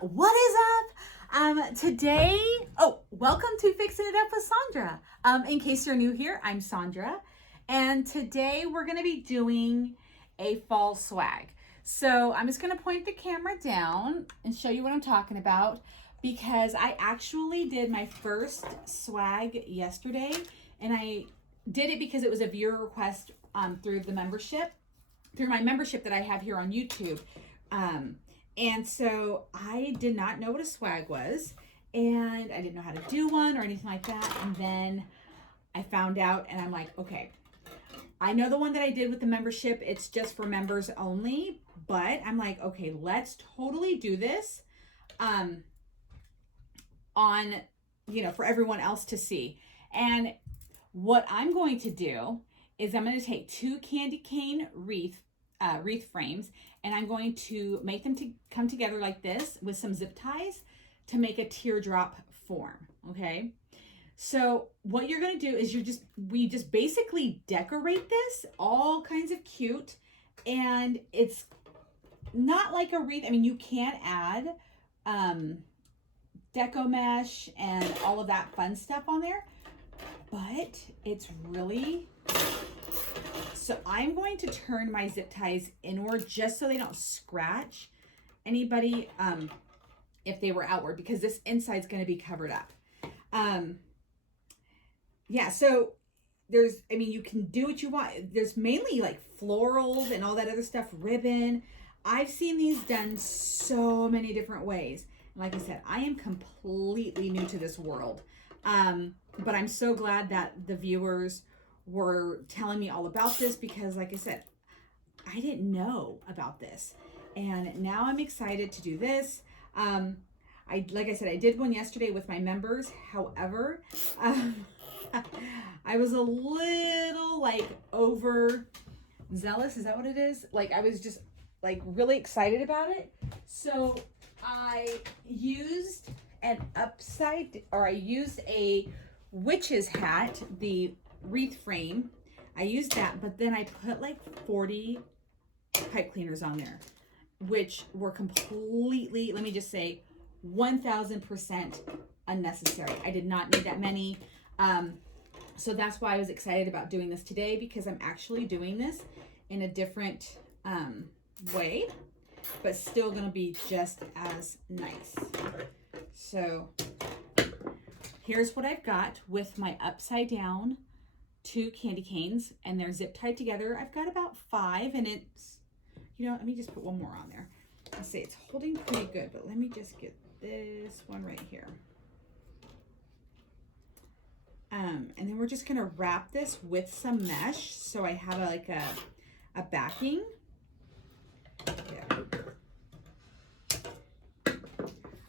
What is up? Today, welcome to Fixing It Up with Sandra. In case you're new here, I'm Sandra, and today we're going to be doing a fall swag. So I'm just going to point the camera down and show you what I'm talking about, because I actually did my first swag yesterday, and I did it because it was a viewer request through my membership that I have here on YouTube. And so I did not know what a swag was, and I didn't know how to do one or anything like that. And then I found out, and I'm like, okay, I know the one that I did with the membership, it's just for members only, but I'm like, okay, let's totally do this on, for everyone else to see. And what I'm going to do is I'm going to take 2 candy cane wreath frames, and I'm going to make them to come together like this with some zip ties to make a teardrop form. Okay, so what you're going to do is we just basically decorate this all kinds of cute, and it's not like a wreath. I mean, you can add deco mesh and all of that fun stuff on there, but it's really... So I'm going to turn my zip ties inward just so they don't scratch anybody if they were outward, because this inside is going to be covered up. Yeah, so you can do what you want. There's mainly like florals and all that other stuff, ribbon. I've seen these done so many different ways. Like I said, I am completely new to this world. But I'm so glad that the viewers were telling me all about this, because like I said, I didn't know about this, and now I'm excited to do this. Like I said, I did one yesterday with my members. However, I was a little like over zealous. Is that what it is? Like, I was just like really excited about it. So I used I used a witch's hat, the wreath frame. I used that, but then I put like 40 pipe cleaners on there, which were completely, let me just say, 1000% unnecessary. I did not need that many. So that's why I was excited about doing this today, because I'm actually doing this in a different way, but still gonna be just as nice. So here's what I've got with my upside down 2 candy canes, and they're zip tied together. I've got about 5, and it's, let me just put one more on there. I say it's holding pretty good, but let me just get this one right here. And then we're just gonna wrap this with some mesh, so I have a backing. Yeah.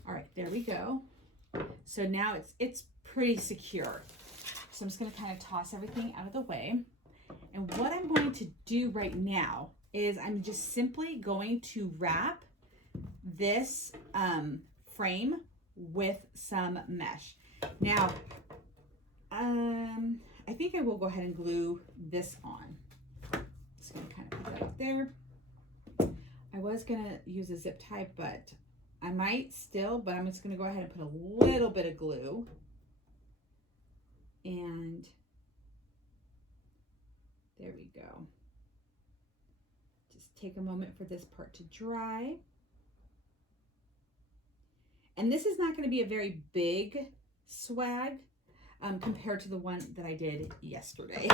All right, there we go. So now it's pretty secure. So I'm just going to kind of toss everything out of the way. And what I'm going to do right now is I'm just simply going to wrap this frame with some mesh. Now, I think I will go ahead and glue this on. Just going to kind of put that up there. I was going to use a zip tie, but I might still, but I'm just going to go ahead and put a little bit of glue. And there we go. Just take a moment for this part to dry. And this is not going to be a very big swag compared to the one that I did yesterday.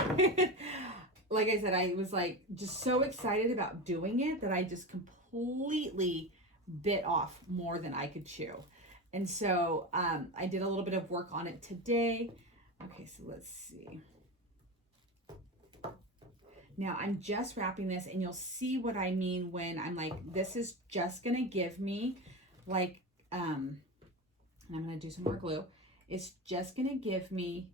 Like I said, I was like just so excited about doing it that I just completely bit off more than I could chew. And so I did a little bit of work on it today. Okay, so let's see. Now I'm just wrapping this, and you'll see what I mean when I'm like, this is just gonna give me like, and I'm gonna do some more glue. It's just gonna give me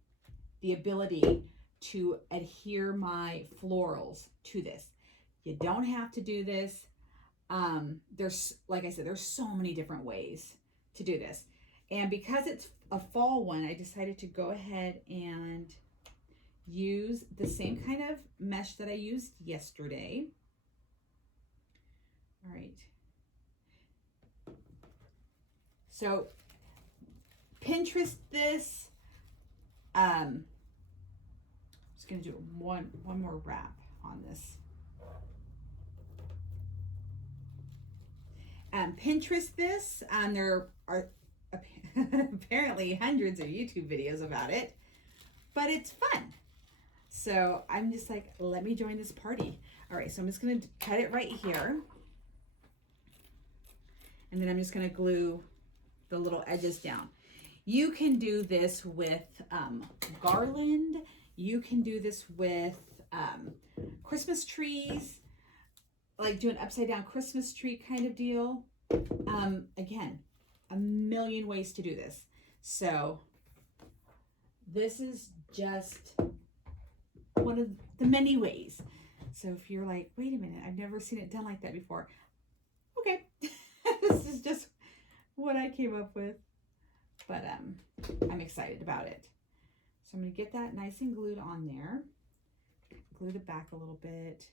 the ability to adhere my florals to this. You don't have to do this. There's, like I said, there's so many different ways to do this. And because it's a fall one, I decided to go ahead and use the same kind of mesh that I used yesterday. All right. So Pinterest this. Just gonna do one more wrap on this. Pinterest this. There are apparently hundreds of YouTube videos about it, but it's fun. So I'm just like, let me join this party. All right, so I'm just gonna cut it right here. And then I'm just gonna glue the little edges down. You can do this with garland. You can do this with Christmas trees, like do an upside down Christmas tree kind of deal. Again, a million ways to do this. So this is just one of the many ways. So if you're like, wait a minute, I've never seen it done like that before. Okay, this is just what I came up with, but I'm excited about it. So I'm gonna get that nice and glued on there. Glue the back a little bit.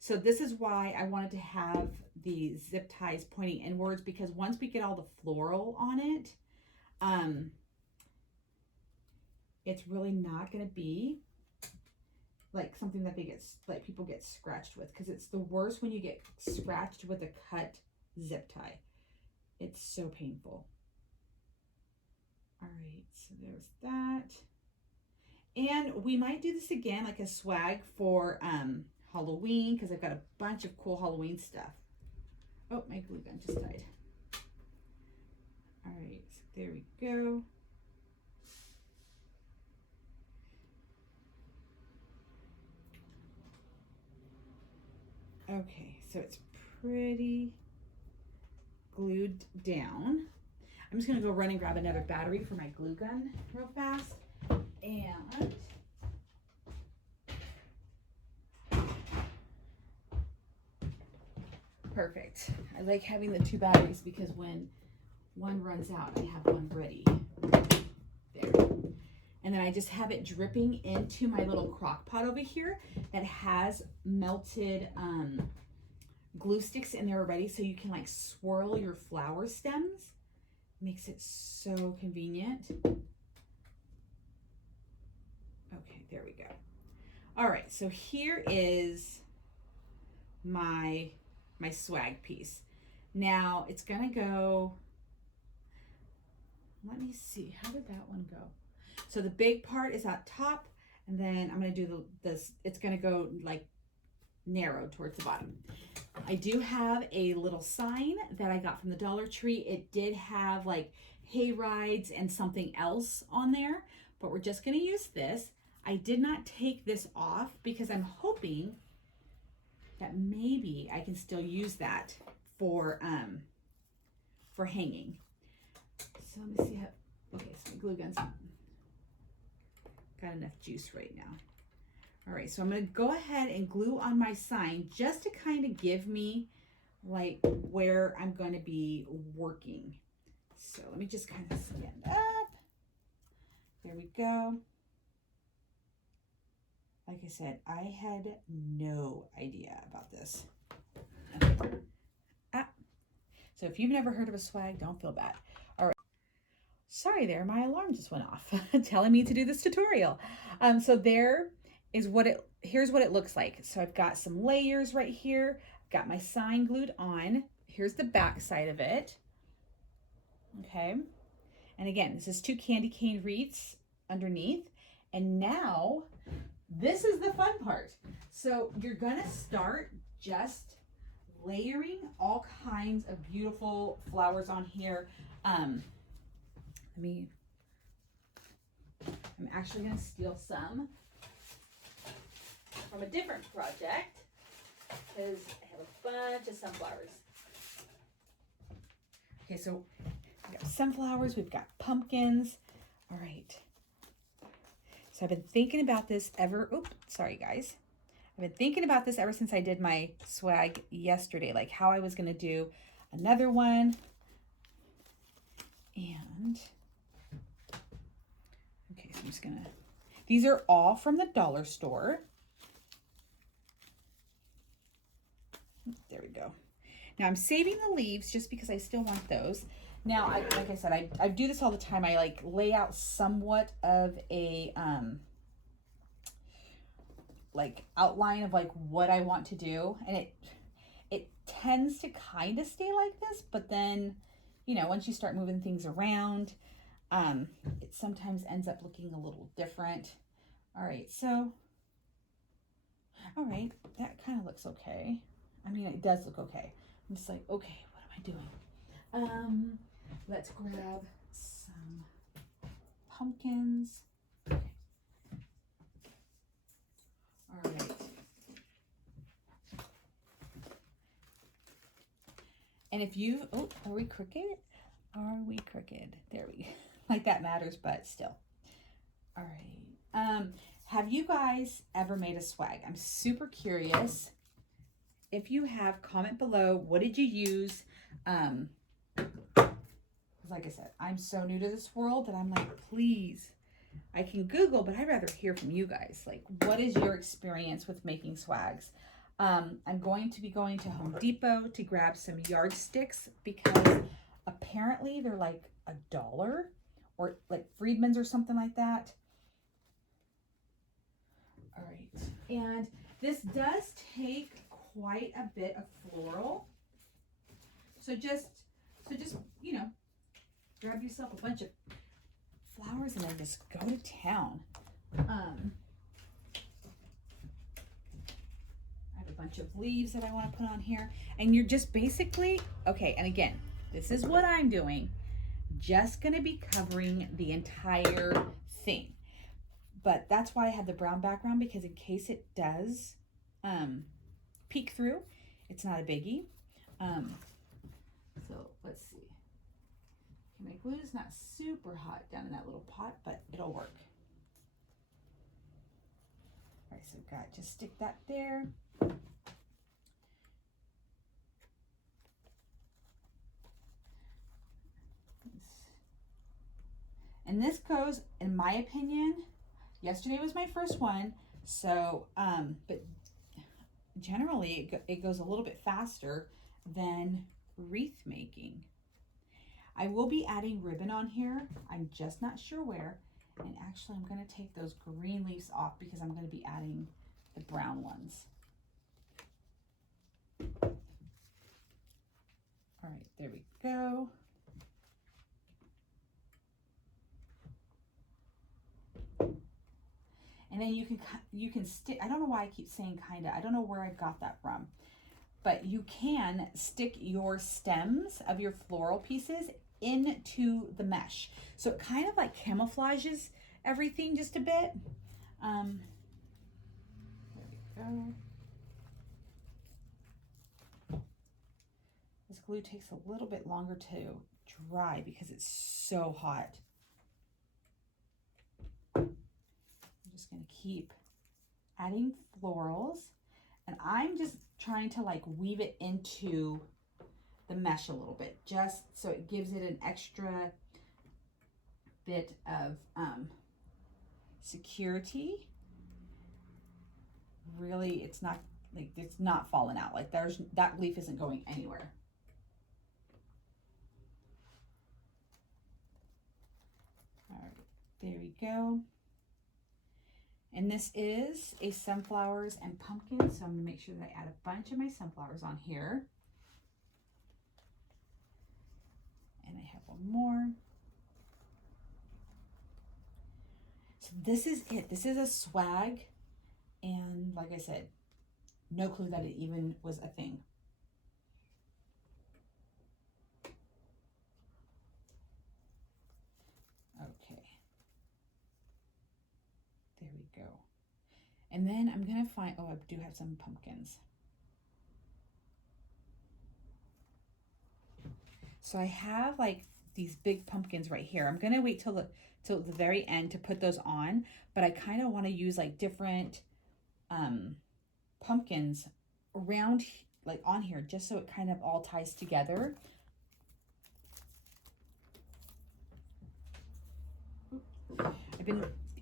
So this is why I wanted to have the zip ties pointing inwards, because once we get all the floral on it, it's really not gonna be like something that people get scratched with, because it's the worst when you get scratched with a cut zip tie. It's so painful. All right, so there's that. And we might do this again, like a swag for Halloween, because I've got a bunch of cool Halloween stuff. Oh, my glue gun just died. All right, so there we go. Okay, so it's pretty glued down. I'm just gonna go run and grab another battery for my glue gun real fast. And perfect. I like having the two batteries because when one runs out, I have one ready. There. And then I just have it dripping into my little crock pot over here that has melted glue sticks in there already, so you can like swirl your flower stems. Makes it so convenient. Okay, there we go. All right, so here is my swag piece. Now it's gonna go, let me see, how did that one go? So the big part is at top, and then I'm gonna do this, it's gonna go like narrow towards the bottom. I do have a little sign that I got from the Dollar Tree. It did have like hay rides and something else on there, but we're just gonna use this. I did not take this off because I'm hoping that maybe I can still use that for hanging. So let me see how, okay, so my glue gun's got enough juice right now. All right, so I'm gonna go ahead and glue on my sign just to kind of give me like where I'm gonna be working. So let me just kind of stand up. There we go. Like I said, I had no idea about this. Okay. So if you've never heard of a swag, don't feel bad. All right. Sorry there, my alarm just went off telling me to do this tutorial. So there is here's what it looks like. So I've got some layers right here. I've got my sign glued on. Here's the back side of it. Okay. And again, this is 2 candy cane wreaths underneath. And now this is the fun part. So you're gonna start just layering all kinds of beautiful flowers on here. I'm actually gonna steal some from a different project because I have a bunch of sunflowers. Okay, so we got sunflowers, we've got pumpkins. All right. So I've been thinking about this sorry guys. I've been thinking about this ever since I did my swag yesterday, like how I was gonna do another one. And, okay, so I'm just gonna, these are all from the dollar store. There we go. Now I'm saving the leaves just because I still want those. Now, like I said, I do this all the time. I like lay out somewhat of a like outline of like what I want to do, and it tends to kind of stay like this, but then, you know, once you start moving things around, it sometimes ends up looking a little different. All right, so, all right, that kind of looks okay. I mean, it does look okay. I'm just like, okay, what am I doing? Let's grab some pumpkins. Okay. All right. And if you, oh, are we crooked? Are we crooked? There we, like that matters, but still. All right. Have you guys ever made a swag? I'm super curious. If you have, comment below. What did you use? Like I said, I'm so new to this world that I'm like, please, I can Google, but I'd rather hear from you guys. Like, what is your experience with making swags? I'm going to be going to Home Depot to grab some yardsticks because apparently they're like $1 or like Friedman's or something like that. All right, and this does take quite a bit of floral. So just, you know, grab yourself a bunch of flowers and then just go to town. I have a bunch of leaves that I want to put on here. And you're just basically, okay, and again, this is what I'm doing. Just going to be covering the entire thing. But that's why I have the brown background, because in case it does peek through, it's not a biggie. So let's see. My glue is not super hot down in that little pot, but it'll work. All right, so got, just stick that there. And this goes, in my opinion, yesterday was my first one, so, but generally it goes a little bit faster than wreath making. I will be adding ribbon on here. I'm just not sure where. And actually, I'm going to take those green leaves off because I'm going to be adding the brown ones. All right, there we go. And then you can stick, I don't know why I keep saying kinda. I don't know where I got that from. But you can stick your stems of your floral pieces into the mesh. So it kind of like camouflages everything just a bit. There we go. This glue takes a little bit longer to dry because it's so hot. I'm just gonna keep adding florals, and I'm just trying to like weave it into the mesh a little bit, just so it gives it an extra bit of security. Really, it's not like, it's not falling out. Like that leaf isn't going anywhere. All right, there we go. And this is a sunflowers and pumpkin, so I'm gonna make sure that I add a bunch of my sunflowers on here. And I have one more. So this is it. This is a swag. And like I said, no clue that it even was a thing. Okay. There we go. And then I'm gonna find, oh, I do have some pumpkins. So I have like these big pumpkins right here. I'm gonna wait till the very end to put those on, but I kind of want to use like different pumpkins around, like on here, just so it kind of all ties together.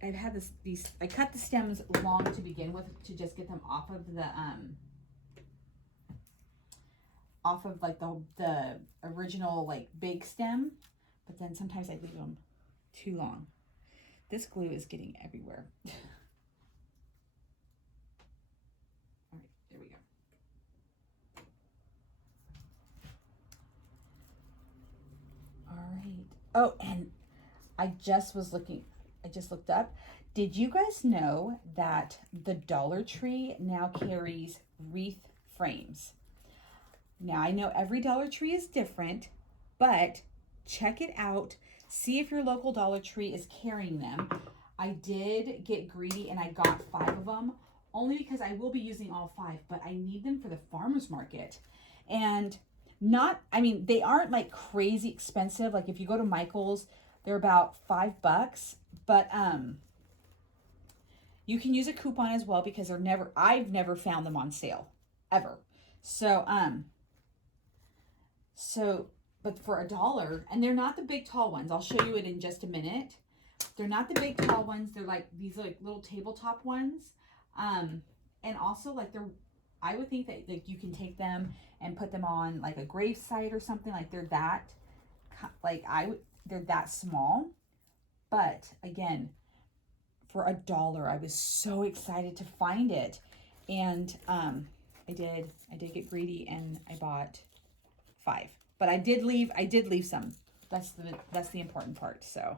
I've had these, I cut the stems long to begin with to just get them off of the, off of like the original like big stem, but then sometimes I leave them too long. This glue is getting everywhere. All right, there we go. All right. Oh, and I just looked up. Did you guys know that the Dollar Tree now carries wreath frames? Now, I know every Dollar Tree is different, but check it out. See if your local Dollar Tree is carrying them. I did get greedy and I got 5 of them, only because I will be using all 5, but I need them for the farmer's market. And they aren't like crazy expensive. Like if you go to Michael's, they're about $5, but you can use a coupon as well because I've never found them on sale ever. So, but for $1, and they're not the big tall ones. I'll show you it in just a minute. They're not the big tall ones. They're like these like little tabletop ones. And also like I would think that like you can take them and put them on like a grave site or something. Like they're that small. But again, for $1, I was so excited to find it. And I did get greedy and I bought 5. But I did leave some. That's the important part. So,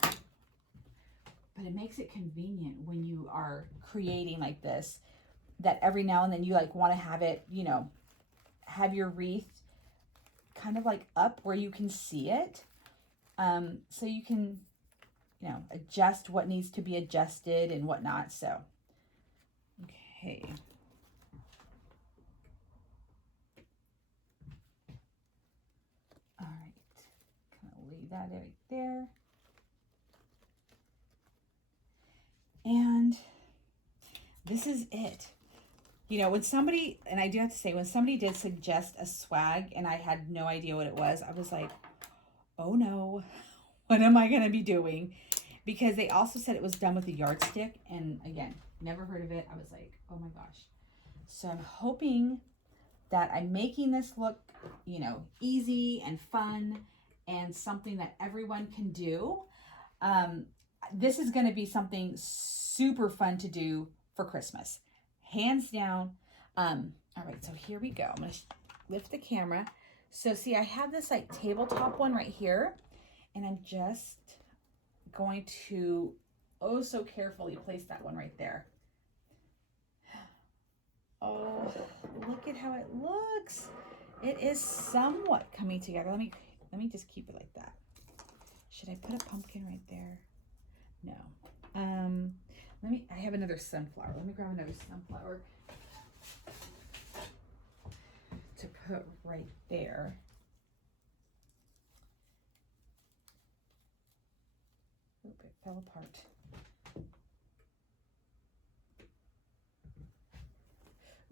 but it makes it convenient when you are creating like this, that every now and then you like want to have it, you know, have your wreath kind of like up where you can see it. So you can, you know, adjust what needs to be adjusted and whatnot. So, okay. All right, kind of leave that right there. And this is it. You know, when somebody, and I do have to say, when somebody did suggest a swag and I had no idea what it was, I was like, oh no, what am I going to be doing? Because they also said it was done with a yardstick. And again, never heard of it. I was like, oh my gosh. So I'm hoping that I'm making this look, you know, easy and fun and something that everyone can do. This is going to be something super fun to do for Christmas. Hands down. All right, so here we go. I'm going to lift the camera. So see, I have this like tabletop one right here, and I'm just going to oh so carefully place that one right there. Oh, look at how it looks. It is somewhat coming together. Let me just keep it like that. Should I put a pumpkin right there? No. I have another sunflower. Let me grab another sunflower to put right there. Oop, it fell apart.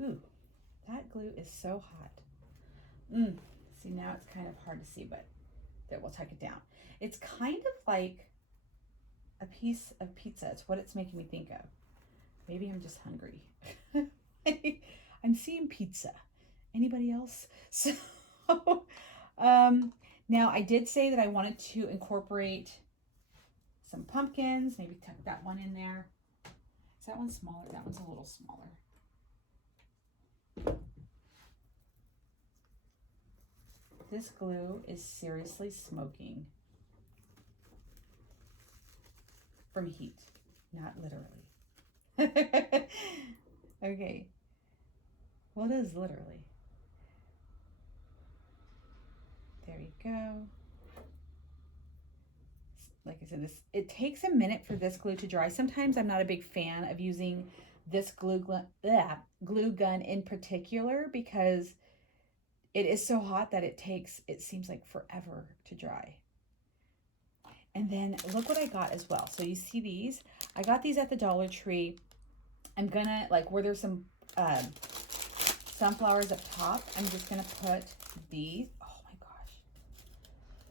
Ooh, that glue is so hot. See, now it's kind of hard to see, but there, we'll tuck it down. It's kind of like a piece of pizza. It's what it's making me think of. Maybe I'm just hungry. I'm seeing pizza. Anybody else? So, now I did say that I wanted to incorporate some pumpkins. Maybe tuck that one in there. Is that one smaller? That one's a little smaller. This glue is seriously smoking from heat, not literally. Okay. Well, it is literally. There you go. Like I said, it takes a minute for this glue to dry. Sometimes I'm not a big fan of using this glue gun in particular because it is so hot that it seems like forever to dry. And then look what I got as well. So you see these? I got these at the Dollar Tree. I'm gonna, like where there's some sunflowers up top, I'm just gonna put these. Oh my gosh.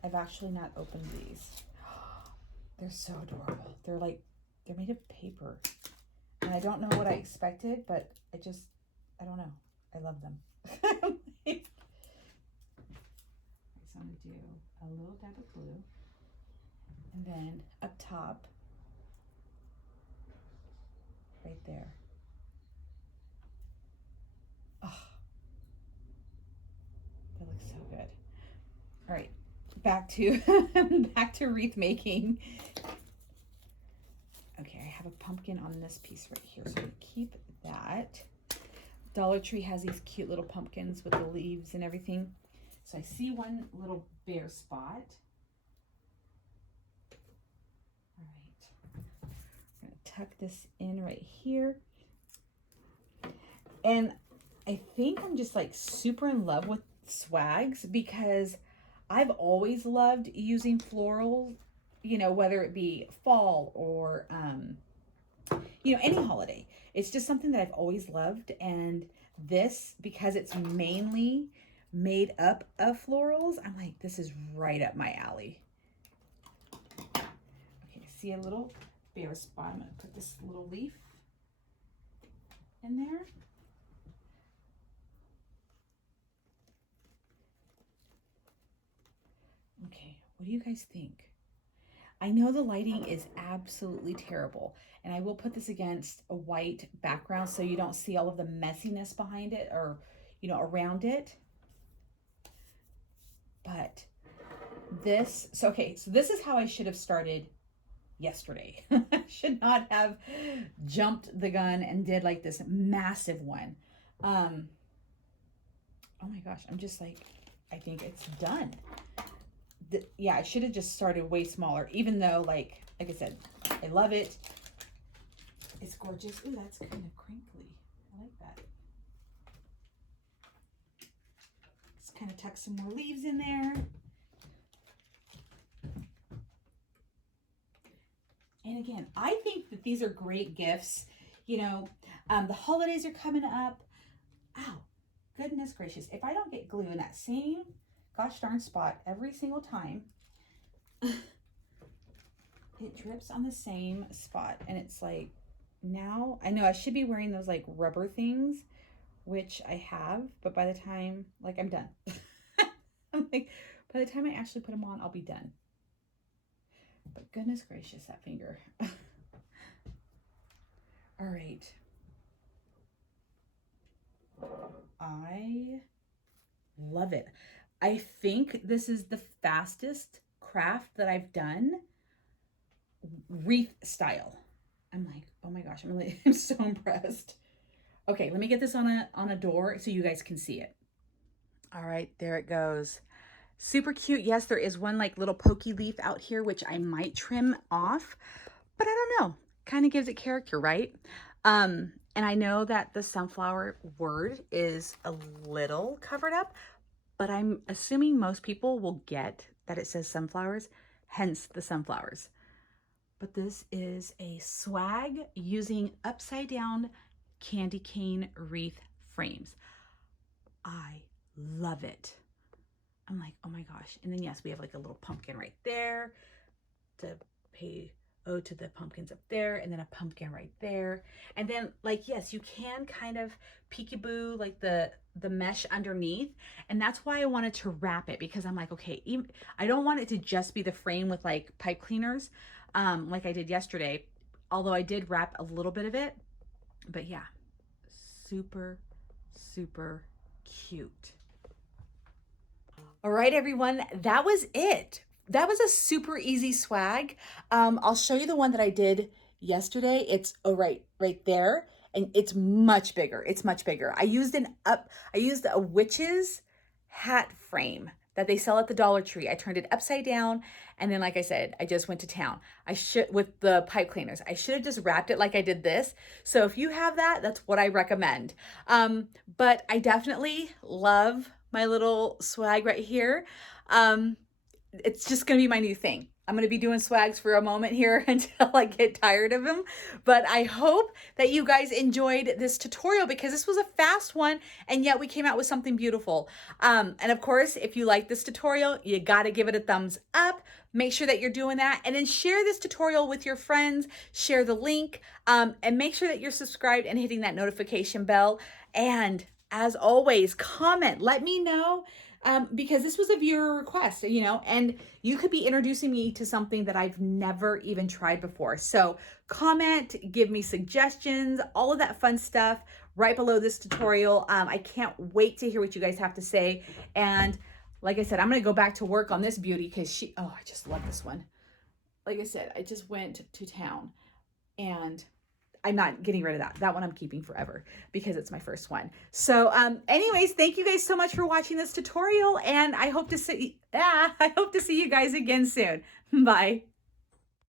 I've actually not opened these. They're so adorable. They're made of paper. And I don't know what I expected, but I don't know. I love them. I'm gonna do a little dab of glue, and then up top, right there. Oh, that looks so good. All right, back to back to wreath making. Okay, I have a pumpkin on this piece right here, so keep that. Dollar Tree has these cute little pumpkins with the leaves and everything. So I see one little bare spot. All right, I'm gonna tuck this in right here. And I think I'm just like super in love with swags because I've always loved using floral, you know, whether it be fall or, you know, any holiday. It's just something that I've always loved. And this, because it's mainly made up of florals, I'm like, this is right up my alley. Okay, see a little bare spot. I'm gonna put this little leaf in there. Okay, what do you guys think? I know the lighting is absolutely terrible, and I will put this against a white background so you don't see all of the messiness behind it or, you know, around it. But this, so okay, so this is how I should have started yesterday. I should not have jumped the gun and did like this massive one. Oh my gosh, I'm just like, I think it's done. Yeah, I should have just started way smaller, even though like I said, I love it. It's gorgeous. Ooh, that's kind of crinkly. I like that. Just kind of tuck some more leaves in there. And again, I think that these are great gifts. You know, the holidays are coming up. Ow, goodness gracious. If I don't get glue in that same gosh darn spot every single time, it drips on the same spot. And it's like, now I know I should be wearing those like rubber things, which I have, but by the time, like, I'm done. I'm like, by the time I actually put them on, I'll be done. But goodness gracious, that finger. All right. I love it. I think this is the fastest craft that I've done, wreath style. I'm like, oh my gosh, I'm so impressed. Okay, let me get this on a door so you guys can see it. All right, there it goes. Super cute. Yes, there is one like little pokey leaf out here, which I might trim off, but I don't know. Kind of gives it character, right? And I know that the sunflower word is a little covered up, but I'm assuming most people will get that it says sunflowers, hence the sunflowers. But this is a swag using upside down candy cane wreath frames. I love it. I'm like, oh my gosh. And then yes, we have like a little pumpkin right there to pay ode to the pumpkins up there, and then a pumpkin right there. And then like, yes, you can kind of peekaboo like the mesh underneath. And that's why I wanted to wrap it, because I'm like, okay, I don't want it to just be the frame with like pipe cleaners, like I did yesterday, although I did wrap a little bit of it. But yeah, super, super cute. All right, everyone, that was it. That was a super easy swag. I'll show you the one that I did yesterday. It's right there, and it's much bigger. It's much bigger. I used a witch's hat frame that they sell at the Dollar Tree. I turned it upside down, and then like I said, I just went to town. With the pipe cleaners. I should have just wrapped it like I did this. So if you have that, that's what I recommend. But I definitely love my little swag right here. It's just gonna be my new thing. I'm gonna be doing swags for a moment here until I get tired of them. But I hope that you guys enjoyed this tutorial, because this was a fast one and yet we came out with something beautiful. And of course, if you like this tutorial, you gotta give it a thumbs up. Make sure that you're doing that, and then share this tutorial with your friends, share the link, and make sure that you're subscribed and hitting that notification bell. And as always, comment, let me know, because this was a viewer request, you know, and you could be introducing me to something that I've never even tried before. So comment, give me suggestions, all of that fun stuff right below this tutorial. I can't wait to hear what you guys have to say. And like I said, I'm going to go back to work on this beauty because oh, I just love this one. Like I said, I just went to town, and I'm not getting rid of that. That one I'm keeping forever because it's my first one. So anyways, thank you guys so much for watching this tutorial, and I hope to see you guys again soon. Bye.